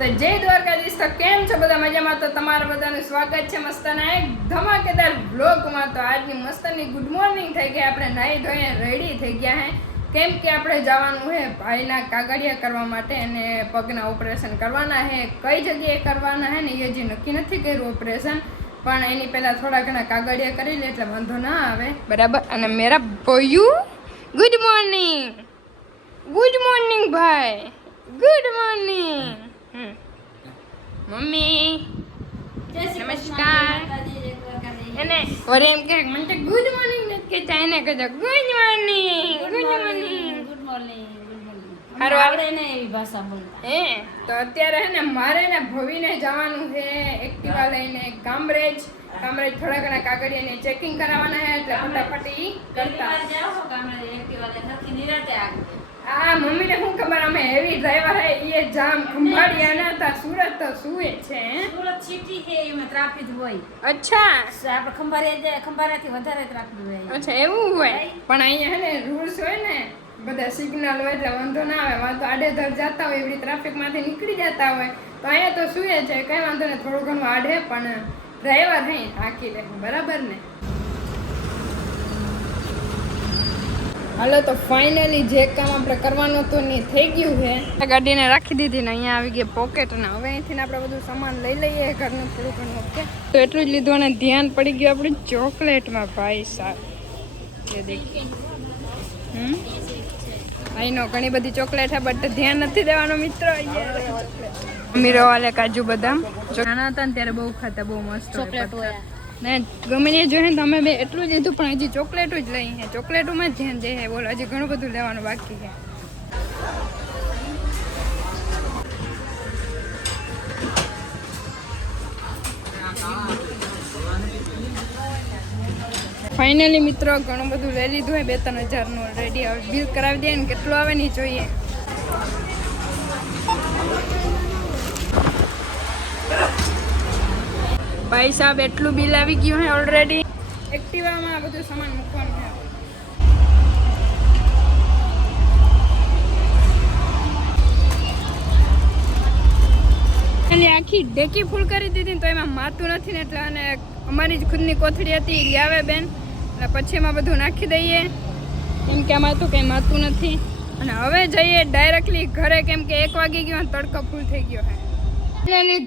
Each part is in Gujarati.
તો જય દ્વારકાધીશ. તો કેમ છો બધા? મજામાં? તો તમારા બધાનું સ્વાગત છે મસ્તના એક ધમાકેદાર વ્લોગમાં. તો આજની મસ્તની ગુડ મોર્નિંગ થઈ ગઈ. આપણે નાહી ધોઈને રેડી થઈ ગયા હે, કેમ કે આપણે જવાનું છે ભાઈના કાગળિયા કરવા માટે અને પગના ઓપરેશન કરવાના છે. કઈ જગ્યાએ કરવાના છે ને એ હજી નક્કી નથી કર્યું ઓપરેશન, પણ એની પહેલાં થોડા ઘણા કાગળિયા કરી લે એટલે વાંધો ના આવે, બરાબર. અને મેરા ભોયું ગુડ મોર્નિંગ. ગુડ મોર્નિંગ ભાઈ, ગુડ મોર્નિંગ. મમ્મી નમસ્કાર. એને ઓરે એમ કે મને તો ગુડ મોર્નિંગ નથી કહેતા, એને કહેજો good morning. Good morning, good morning, good morning. હારું આવડે ને એવી ભાષા બોલતા. તો અત્યારે હે ને મારે ને ભવીને જવાનું છે એક્ટિવા લઈને કામરેજ. કામરેજ થોડા ઘણા કાગળિયાને ચેકિંગ કરાવવાના છે એટલે ફટાફટ ઈ કરતા જાઓ કામરે એક્ટિવા લઈને નક્કી નિરાતે આગળ. આ મમ્મીને શું ખબર, અમે હેવી ડ્રાઈવર હે એ જામ ખંભાળિયા ના હતા. સુરત તો સુએ છે સુરત સિટી છે એમાં ટ્રાફિક હોય. અચ્છા આપણે ખંભાળિયા જાય, ખંભાળિયાથી વધારે ટ્રાફિક હોય. અચ્છા એવું હોય. પણ અહીંયા હે ને રૂલ્સ હોય ને બધા સિગ્નલ હોય એટલે વાંધો ના આવે. વાંધો આડેધડ જતા હોય એવી ટ્રાફિકમાંથી નીકળી જતા હોય તો અહીંયા તો સુએ છે, કઈ વાંધો ને. થોડું ઘણું આડે પણ ડ્રાઈવર હે થાકી લે, બરાબર ને. હાલો તો ફાઇનલી જે કામ આપણે કરવાનું હતું ને થઈ ગયું છે. ગાડીને રાખી દીધી ને અહીંયા આવી ગઈ પોકેટ, અને હવે અહીંથી આપણે બધું સામાન લઈ લઈએ ઘરનું થોડું ઘણું. ઓકે, તો એટલું જ લીધું અને ધ્યાન પડી ગયું આપણું ચોકલેટમાં. ભાઈ સાહેબ એ દેખી આઈનો ઘણી બધી ચોકલેટ છે બટ ધ્યાન નથી દેવાનું મિત્રો. મીરો વાલે કાજુ બદામ નાના હતા ને ત્યારે બહુ ખાતા, બહુ મસ્ત ચોકલેટ હોય ને. ગમે ને જોઈએ તો અમે બે એટલું જ લીધું, પણ હજી ચોકલેટ જ લઈ છે. ચોકલેટોમાં જ ધ્યાન દે છે. બોલો, હજી ઘણું બધું લેવાનું બાકી છે. ફાઇનલી મિત્રો ઘણું બધું લઈ લીધું હોય, 2-3 હજારનું ઓલરેડી. હવે બિલ કરાવી દઈએ ને કેટલું આવે નહીં જોઈએ. ભાઈ સાહેબ એટલું બિલ આવી ગયું હે ઓલરેડી. એક્ટિવામાં બધું સામાન મૂકવાનું છે. એટલે આખી ડેકી ફૂલ કરી દીધી તો એમાં માતું નથી ને, એટલે અને અમારી જ ખુદની કોથળી હતી એ આવે બેન, એટલે પછી એમાં બધું નાખી દઈએ કેમ કે આમાં તો કંઈ માતું નથી. અને હવે જઈએ ડાયરેક્ટલી ઘરે, કેમ કે 1 વાગી ગયો અને તડકો ફૂલ થઈ ગયો હે.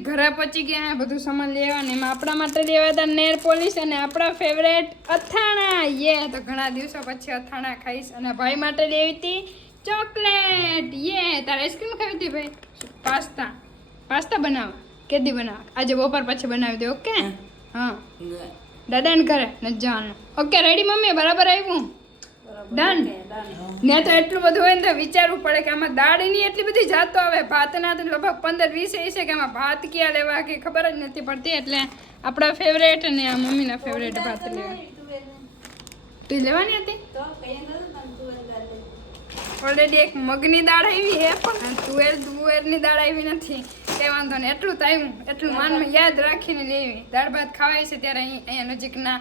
ઘરે પહોંચી ગયા હે બધું સામાન લેવા ને. એમાં આપણા માટે લેવા હતા નેર પોલિશ અને આપણા ફેવરેટ અથાણા. તો ઘણા દિવસો પછી અથાણા ખાઈશ. અને ભાઈ માટે લેવી હતી ચોકલેટ. તારે આઈસ્ક્રીમ ખાવી હતી ભાઈ? પાસ્તા બનાવવા કેદી બનાવવા? આજે બપોર પછી બનાવી દે. ઓકે હા, દાદાને ઘરે નથી જવાનું. Okay ready mummy? બરાબર આવ્યું? ડન ને. તો એટલું બધું હોય ને તો વિચારવું પડે કે આમાં દાળની એટલી બધી જાતો આવે. ભાતના તો લગભગ 15-20 છે કે આમાં ભાત ક્યાં લેવા કે ખબર જ નથી પડતી. એટલે આપણા ફેવરેટ અને આ મમ્મીના ફેવરેટ ભાત લેવા. તું લેવાની હતી? ઓલરેડી એક મગની દાળ આવી છે, પણ તુવેરની દાળ આવી નથી. તે વાંધો ને, એટલું તો આવ્યું, એટલું માનમાં યાદ રાખીને લેવી. દાળ ભાત ખાવાય છે ત્યારે અહીંયા નજીકના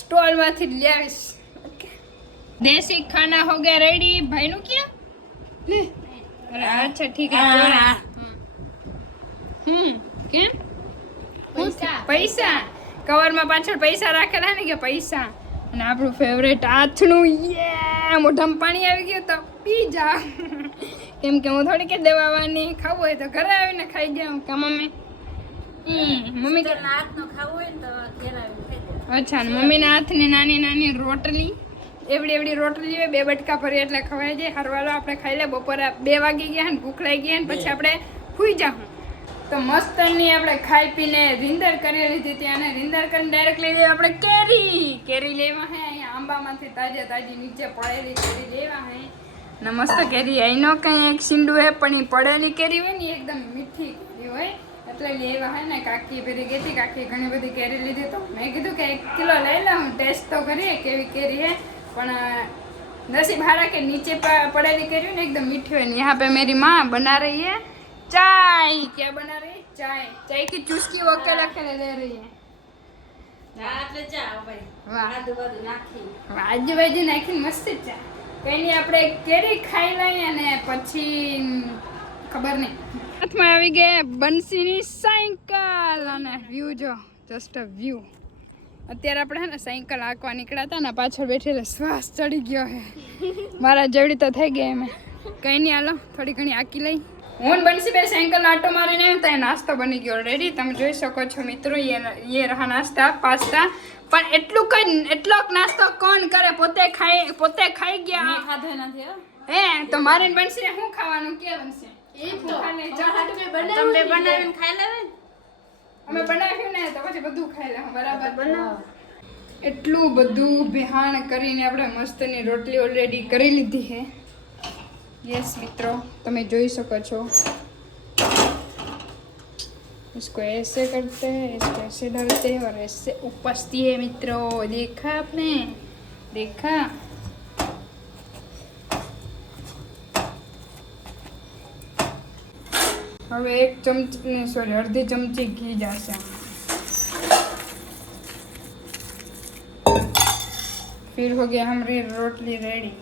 સ્ટોલમાંથી જ લઈ આવીશ. ઓકે, દેશી ખાના હો ગયા રેડી. ભાઈનું ક્યાં લે? અરે અચ્છા ઠીક છે. કેમ પૈસા? કવરમાં પાછળ પૈસા રાખેલા ને કે પૈસા. અને આપણું ફેવરેટ આથણું. મોઢામાં પાણી આવી ગયું તો પી જા. કેમ કે હું થોડી કે દેવાની ખાવું હોય તો ઘરે આવીને ખાઈ જાઉં. કા મમ્મી? મમ્મી કે હાથનો ખાવું હોય ને તો ઘેર આવીને ખાઈ જાવ. અચ્છા, મમ્મીના હાથની નાની નાની રોટલી, એવડી રોટલી હોય, 2 બટકા ભરી એટલે ખવાઈ જાય. હરવાલો આપણે ખાઈ લે. બપોરે 2 વાગી ગયા ને ભૂખ લાગી ગયા ને પછી આપણે સૂઈ જાઉં. તો મસ્તની આપણે ખાઈ પીને રીંદર કરી લીધી ત્યાં, અને રીંદર કરીને ડાયરેક્ટ લઈ જઈએ આપણે કેરી લેવા હે. અહીંયા આંબામાંથી તાજી નીચે પડેલી કેરી લેવા હે. ને મસ્ત કેરી અહીંનો કંઈ એક સીંડું હે, પણ એ પડેલી કેરી હોય ને એકદમ મીઠી કેરી હોય એટલે લેવા હે ને. કાકી ફેરી ગઈ હતી, કાકી ઘણી બધી કેરી લીધી. તો મેં કીધું કે 1 કિલો લઈ લઉં, ટેસ્ટ તો કરીએ કેવી કેરી હે. પણ નસીબ હારા કે નીચે પડેલી કેરી ને એકદમ મીઠી હોય ને. यहाँ पे मेरी माँ बना रही है चाय. क्या बना रही है? चाय की चुस्की वो अकेले ले रही है. એટલે ચા ભાઈ. વાહ, આજુબાજુ નાખી. આજુબાજુ નાખીને મસ્ત ચા. કઈ નહીં, આપણે કેરી ખાઈ લઈએ અને પછી ખબર નહીં. હાથમાં આવી ગયા બંસીની સાયકલ અને વ્યૂ જો, જસ્ટ અ વ્યૂ. અત્યારે આપણે હે ને સાયકલ હાંકવા નીકળ્યા હતા ને, પાછળ બેઠેલા શ્વાસ ચડી ગયો હે મારા જેવડી તો થઈ ગઈ એમ. કંઈ નહીં, હાલો થોડી ઘણી હાંકી લઈ. હું બંસી બે સાયકલ આટો મારીને ત્યાં નાસ્તો બની ગયો રેડી. તમે જોઈ શકો છો મિત્રો, ये रहा नाश्ता पास्ता. પણ એટલોક નાસ્તો કોણ કરે? પોતે ખાઈ ગયા. મેં ખાધો નથી હો. તો મારે બનશે શું ખાવાનું કે બનશે? તમે બનાવીને ખાઈ લેવે ને. અમે બનાવ્યું ને તો પછી બધું ખાઈ લેવું બરાબર. એટલું બધું બેહાણ કરીને આપણે મસ્તની રોટલી ઓલરેડી કરી લીધી છે. યસ મિત્રો, તમે જોઈ શકો છો. इसको ऐसे करते हैं, इसको ऐसे डालते हैं और ऐसे उपस्ती है मित्रों. देखा आपने? देखा? હવે 1 चमची सॉरी अर्धी चमची घी जाશે. फिर हो गया हमारी रोटली रेडी.